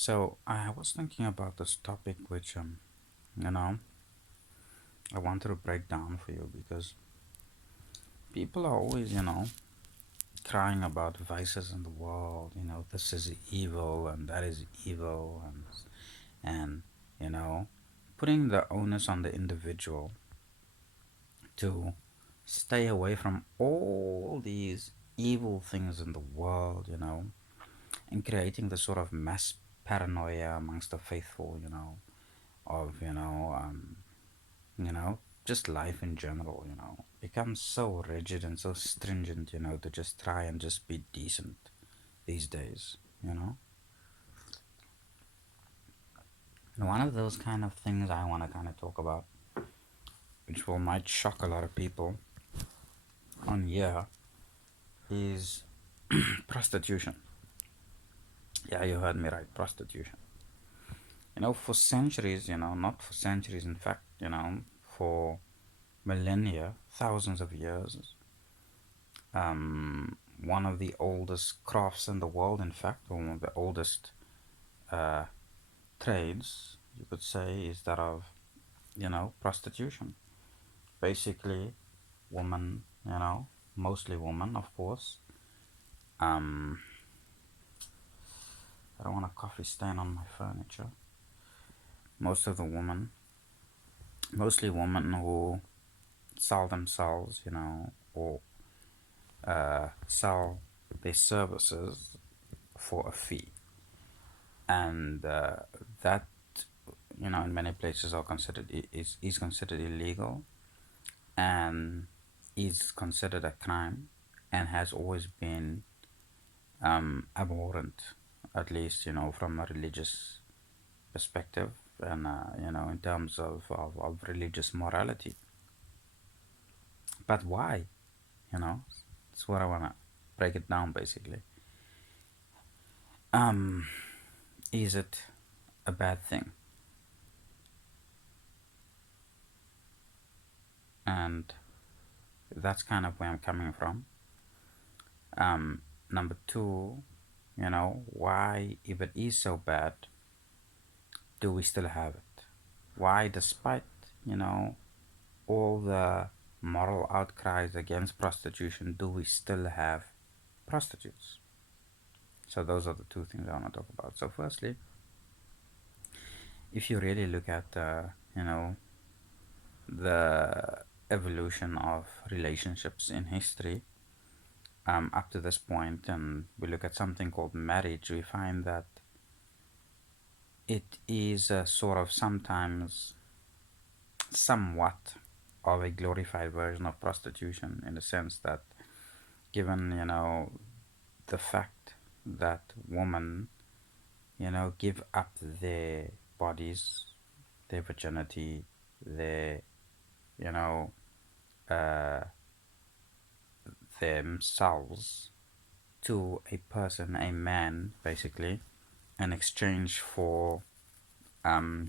So I was thinking about this topic, which you know, I wanted to break down for you because people are always, crying about vices in the world. This is evil and that is evil, and you know, putting the onus on the individual to stay away from all these evil things in the world, and creating the sort of mass paranoia amongst the faithful, of you know, just life in general, becomes so rigid and so stringent, to just try and just be decent these days, you know. And one of those kind of things I want to kind of talk about, which will might shock a lot of people on here, is prostitution. Yeah, you heard me right, prostitution. For centuries, not for centuries, in fact, for millennia, thousands of years, one of the oldest crafts in the world, in fact, or one of the oldest uh, trades, you could say, is that of, prostitution. Basically, women, mostly women, of course. Um, I don't want a coffee stain on my furniture. Most of the women, mostly women who sell themselves, or sell their services for a fee. And that, in many places are considered is considered illegal, and is considered a crime, and has always been abhorrent, at least from a religious perspective, and in terms of religious morality. But why? That's what I want to break it down, basically. um is it a bad thing? And that's kind of where I'm coming from. Number two, why, if it is so bad, do we still have it? Why, despite, you know, all the moral outcries against prostitution, do we still have prostitutes? So those are the two things I want to talk about. So firstly, if you really look at, the evolution of relationships in history, up to this point, and we look at something called marriage, we find that it is a sort of sometimes somewhat of a glorified version of prostitution, in the sense that, given the fact that women give up their bodies, their virginity, their you know uh, themselves to a person, a man, basically, in exchange for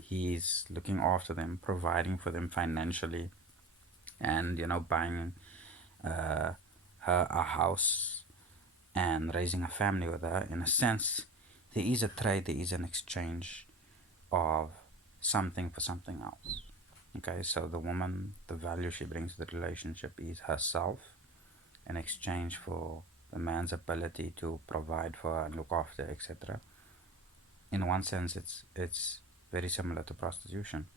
he's looking after them, providing for them financially, and buying uh, her a house and raising a family with her. In a sense, there is a trade, there is an exchange of something for something else. Okay, so the woman, the value she brings to the relationship is herself, in exchange for the man's ability to provide for her and look after, etc. In one sense, it's very similar to prostitution,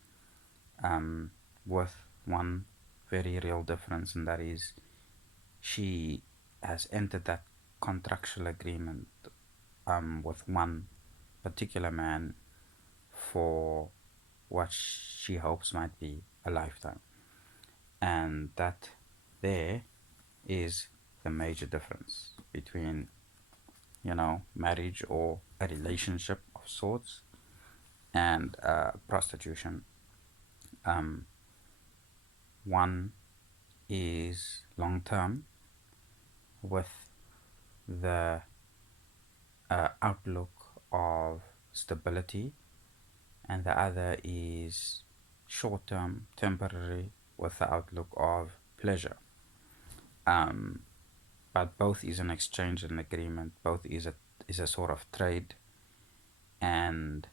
with one very real difference, and that is she has entered that contractual agreement with one particular man for what she hopes might be a lifetime. And that there is the major difference between, marriage or a relationship of sorts, and prostitution. Um, One is long term, with the outlook of stability, and the other is short term, temporary, with the outlook of pleasure. Um, but both is an exchange and agreement. Both is a sort of trade, and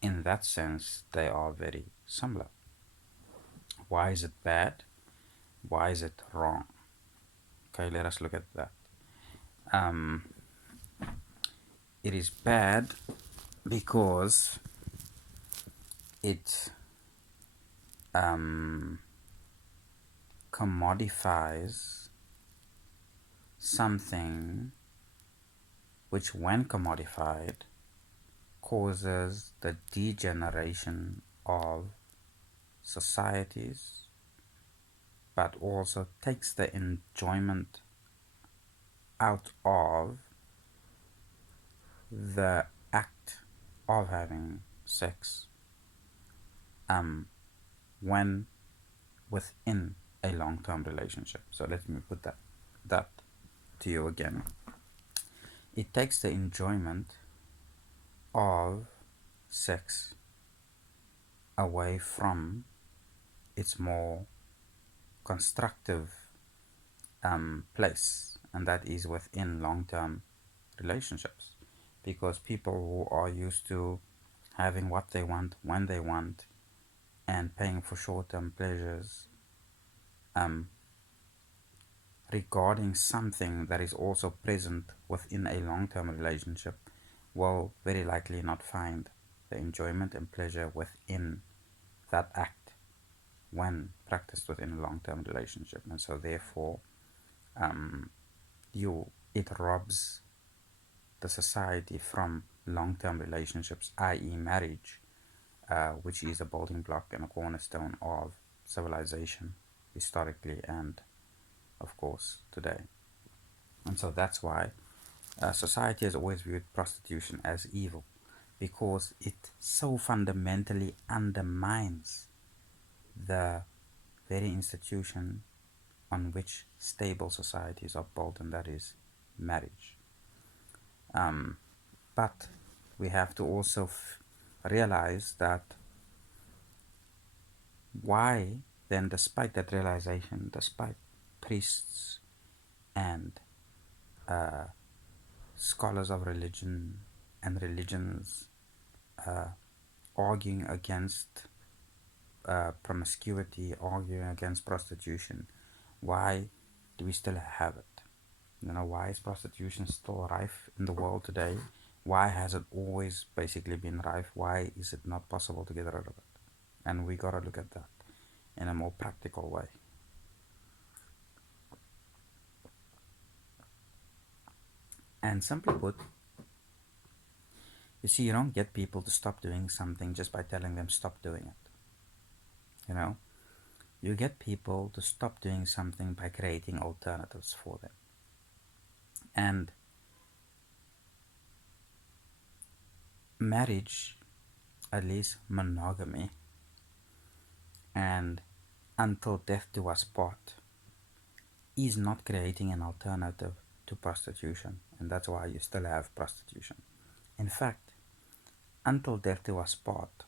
in that sense they are very similar. Why is it bad? Why is it wrong? Okay, let us look at that. um, it is bad because it commodifies something which, when commodified, causes the degeneration of societies, but also takes the enjoyment out of the act of having sex when within a long-term relationship. So let me put that to you again. It takes the enjoyment of sex away from its more constructive place, and that is within long-term relationships, because people who are used to having what they want when they want and paying for short-term pleasures regarding something that is also present within a long-term relationship will very likely not find the enjoyment and pleasure within that act when practiced within a long-term relationship. And so therefore it robs the society from long-term relationships, i.e. marriage, which is a building block and a cornerstone of civilization historically and of course today. And so that's why society has always viewed prostitution as evil, because it so fundamentally undermines the very institution on which stable societies are built, and that is marriage. But we have to also realize that why then, despite that realization, despite priests and scholars of religion and religions arguing against promiscuity, arguing against prostitution, why do we still have it? Why is prostitution still rife in the world today? Why has it always basically been rife? Why is it not possible to get rid of it? And we gotta look at that in a more practical way. And simply put, you see, you don't get people to stop doing something just by telling them stop doing it. You get people to stop doing something by creating alternatives for them. And marriage, at least monogamy, and until death do us part, is not creating an alternative to prostitution, and that's why you still have prostitution. In fact, until death do us part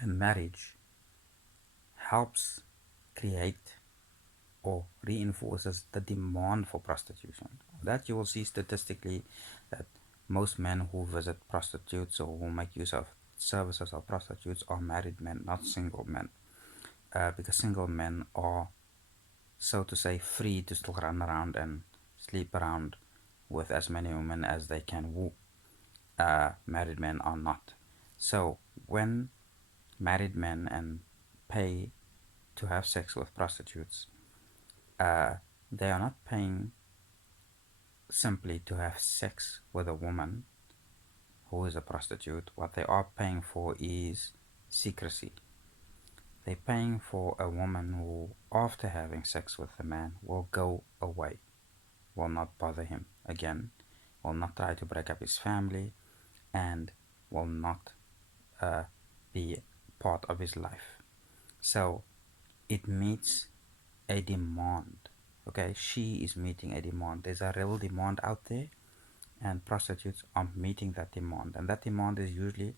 and marriage helps create or reinforces the demand for prostitution. That you will see statistically that most men who visit prostitutes or who make use of services of prostitutes are married men, not single men, because single men are, so to say, free to still run around and sleep around with as many women as they can woo. Married men are not. So when married men and pay to have sex with prostitutes, they are not paying simply to have sex with a woman who is a prostitute. What they are paying for is secrecy. They're paying for a woman who, after having sex with the man, will go away, will not bother him again, will not try to break up his family, and will not be part of his life. So it meets a demand. Okay, she is meeting a demand. There's a real demand out there, and prostitutes are meeting that demand. And that demand is usually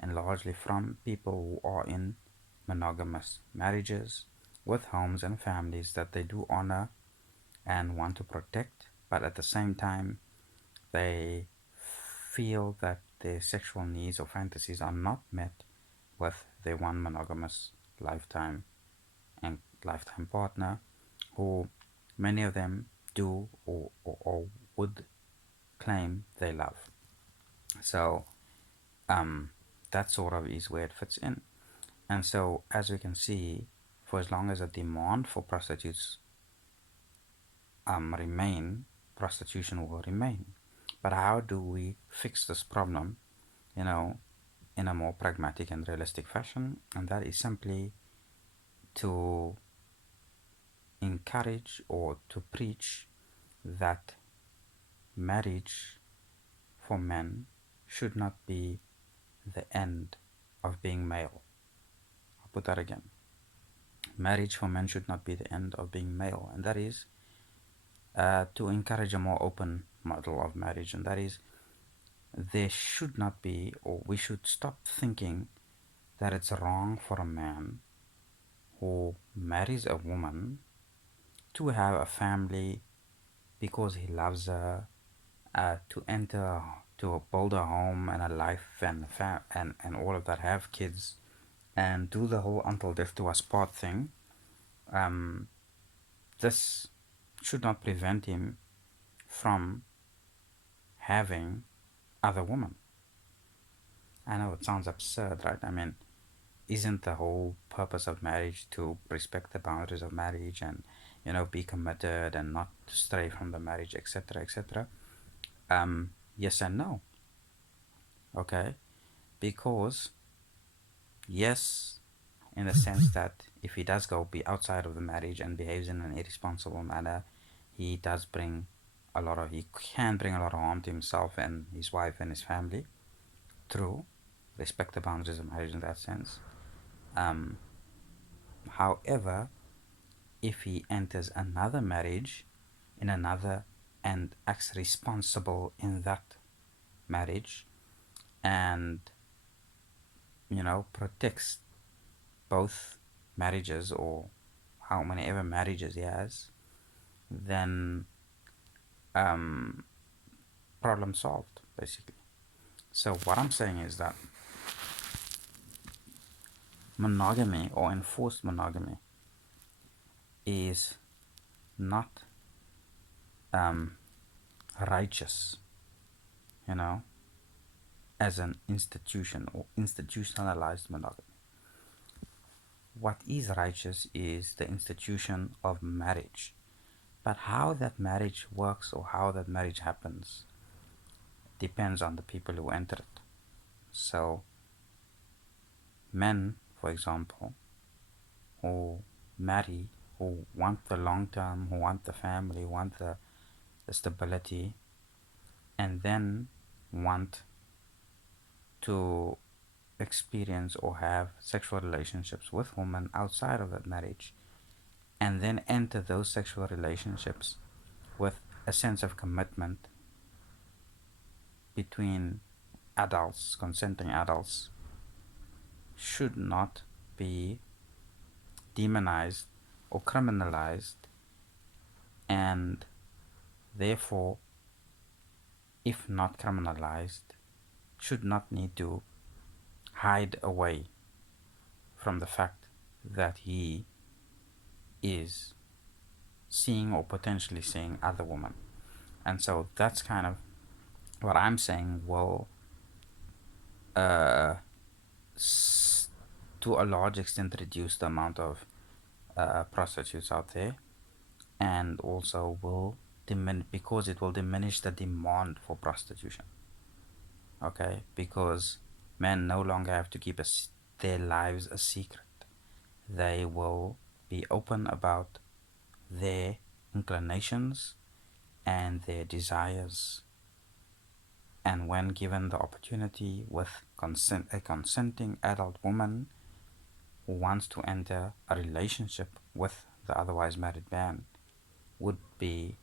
and largely from people who are in monogamous marriages with homes and families that they do honor and want to protect, but at the same time, they feel that their sexual needs or fantasies are not met with their one monogamous lifetime and lifetime partner, who many of them do or would claim they love. So that sort of is where it fits in. And so, as we can see, for as long as a demand for prostitutes remain, prostitution will remain. But how do we fix this problem, you know, in a more pragmatic and realistic fashion? And that is simply to encourage or to preach that marriage for men should not be the end of being male. I'll put that again. Marriage for men should not be the end of being male, and that is to encourage a more open model of marriage, and that is there should not be, or we should stop thinking that it's wrong for a man who marries a woman to have a family because he loves her, to enter, to build a home and a life and all of that, have kids, and do the whole until death do us part thing. This should not prevent him from having other women. I know it sounds absurd, right? I mean, isn't the whole purpose of marriage to respect the boundaries of marriage and, be committed and not stray from the marriage, etc., etc.? Yes and no. Okay, because yes, in the sense that if he does go be outside of the marriage and behaves in an irresponsible manner, he can bring a lot of harm to himself and his wife and his family. True, respect the boundaries of marriage in that sense. However, if he enters another marriage in another and acts responsible in that marriage and protects both marriages or how many ever marriages he has, then problem solved basically. So what I'm saying is that monogamy or enforced monogamy is not righteous, as an institution or institutionalized monogamy. What is righteous is the institution of marriage. But how that marriage works or how that marriage happens depends on the people who enter it. So, men, for example, who marry, who want the long term, who want the family, want the stability, and then want to experience or have sexual relationships with women outside of that marriage, and then enter those sexual relationships with a sense of commitment between adults, consenting adults, should not be demonized or criminalized, and therefore, if not criminalized, should not need to hide away from the fact that he is seeing or potentially seeing other women. And so that's kind of what I'm saying will, to a large extent, reduce the amount of prostitutes out there, and also will because it will diminish the demand for prostitution. Okay, because men no longer have to keep their lives a secret. They will be open about their inclinations and their desires, and when given the opportunity with a consenting adult woman who wants to enter a relationship with the otherwise married man, would be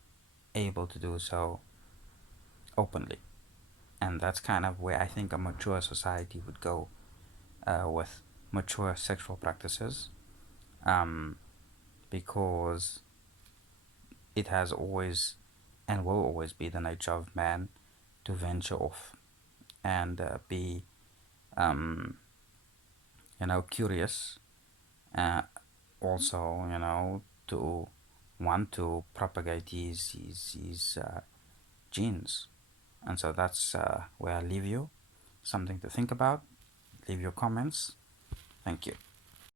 able to do so openly. And that's kind of where I think a mature society would go, with mature sexual practices, because it has always and will always be the nature of man to venture off and be um, curious, uh, also to want to propagate his genes. And so that's where I leave you, something to think about. Leave your comments. Thank you.